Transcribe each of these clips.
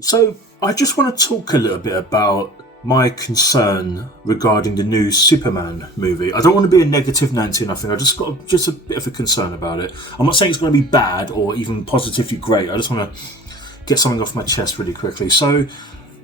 So, I just want to talk a little bit about my concern regarding the new Superman movie. I don't want to be a negative Nancy or nothing. I just got just a bit of a concern about it. I'm not saying it's going to be bad or even positively great. I just want to get something off my chest really quickly. So,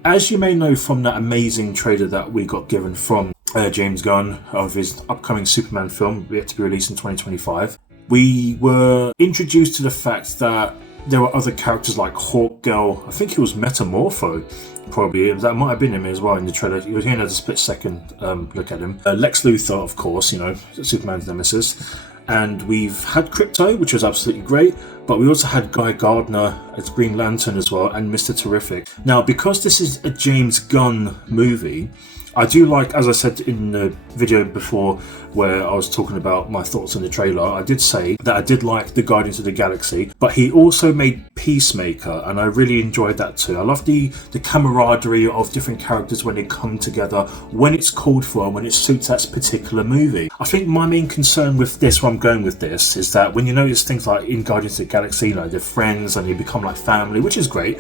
as you may know from that amazing trailer that we got given from James Gunn of his upcoming Superman film, yet to be released in 2025, we were introduced to the fact that there were other characters like Hawkgirl. I think it was Metamorpho, probably. That might have been him as well in the trailer. You only had a split second look at him. Lex Luthor, of course, Superman's nemesis. And we've had Crypto, which was absolutely great, but we also had Guy Gardner as Green Lantern as well, and Mr. Terrific. Now, because this is a James Gunn movie, I do like, as I said in the video before where I was talking about my thoughts on the trailer, I did say that I did like the Guardians of the Galaxy, but he also made Peacemaker, and I really enjoyed that too. I love the camaraderie of different characters when they come together, when it's called for, and when it suits that particular movie. I think my main concern with this, where I'm going with this, is that when you notice things like in Guardians of the Galaxy, they're friends and you become like family, which is great.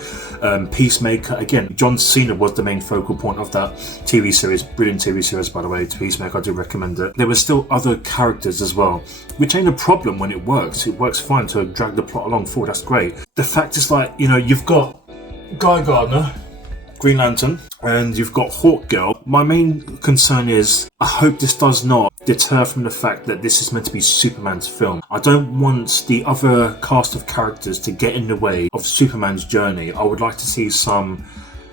Peacemaker, again, John Cena was the main focal point of that TV series, brilliant TV series by the way, Peacemaker, I do recommend it. There were still other characters as well, which ain't a problem when it works fine to drag the plot along forward, that's great. The fact is you've got Guy Gardner, Green Lantern, and you've got Hawkgirl. My main concern is, I hope this does not deter from the fact that this is meant to be Superman's film. I don't want the other cast of characters to get in the way of Superman's journey. I would like to see some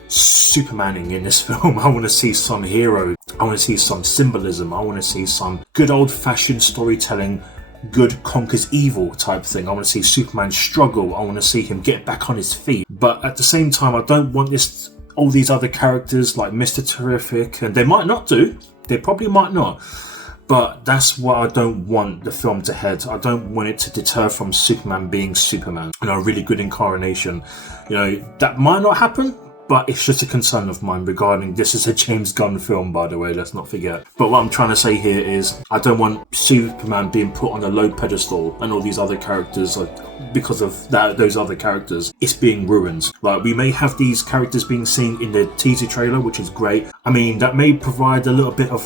Supermaning in this film. I want to see some hero. I want to see some symbolism. I want to see some good old-fashioned storytelling, good conquers evil type thing. I want to see Superman struggle. I want to see him get back on his feet. But at the same time, I don't want all these other characters like Mr. Terrific, and they might not do. They probably might not. But that's what I don't want the film to head. I don't want it to deter from Superman being Superman. A really good incarnation. That might not happen, but it's just a concern of mine regarding this is a James Gunn film, by the way, let's not forget. But what I'm trying to say here is I don't want Superman being put on a low pedestal and all these other characters, because of those other characters, it's being ruined. We may have these characters being seen in the teaser trailer, which is great. I mean, that may provide a little bit of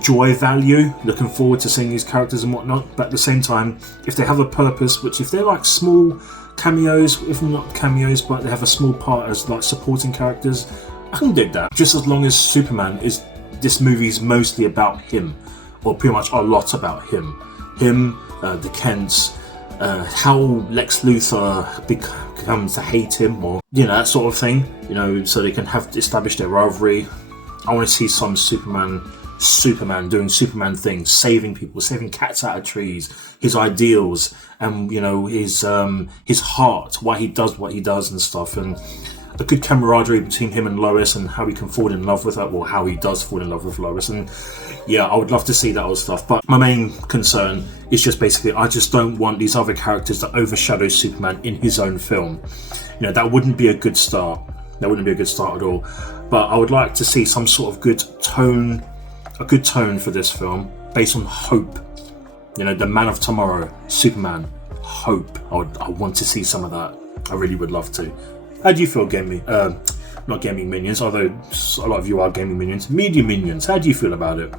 joy value, looking forward to seeing these characters and whatnot, but at the same time, if they have a purpose, which if they're small cameos, if not cameos, but they have a small part as supporting characters, I can dig that. Just as long as Superman this movie's mostly about him, or pretty much a lot about him, the Kents, how Lex Luthor becomes to hate him, or that sort of thing, so they can have established their rivalry. I want to see some Superman doing Superman things, saving people, saving cats out of trees, his ideals, and his heart, why he does what he does and stuff, and a good camaraderie between him and Lois, and how he can fall in love with her, or how he does fall in love with Lois. And yeah, I would love to see that all stuff. But my main concern is just basically, I just don't want these other characters to overshadow Superman in his own film. That wouldn't be a good start. That wouldn't be a good start at all. But I would like to see some sort of good tone for this film based on hope. The Man of Tomorrow, Superman, hope. I want to see some of that. I really would love to. How do you feel, not gaming minions, although a lot of you are gaming minions, media minions? How do you feel about it?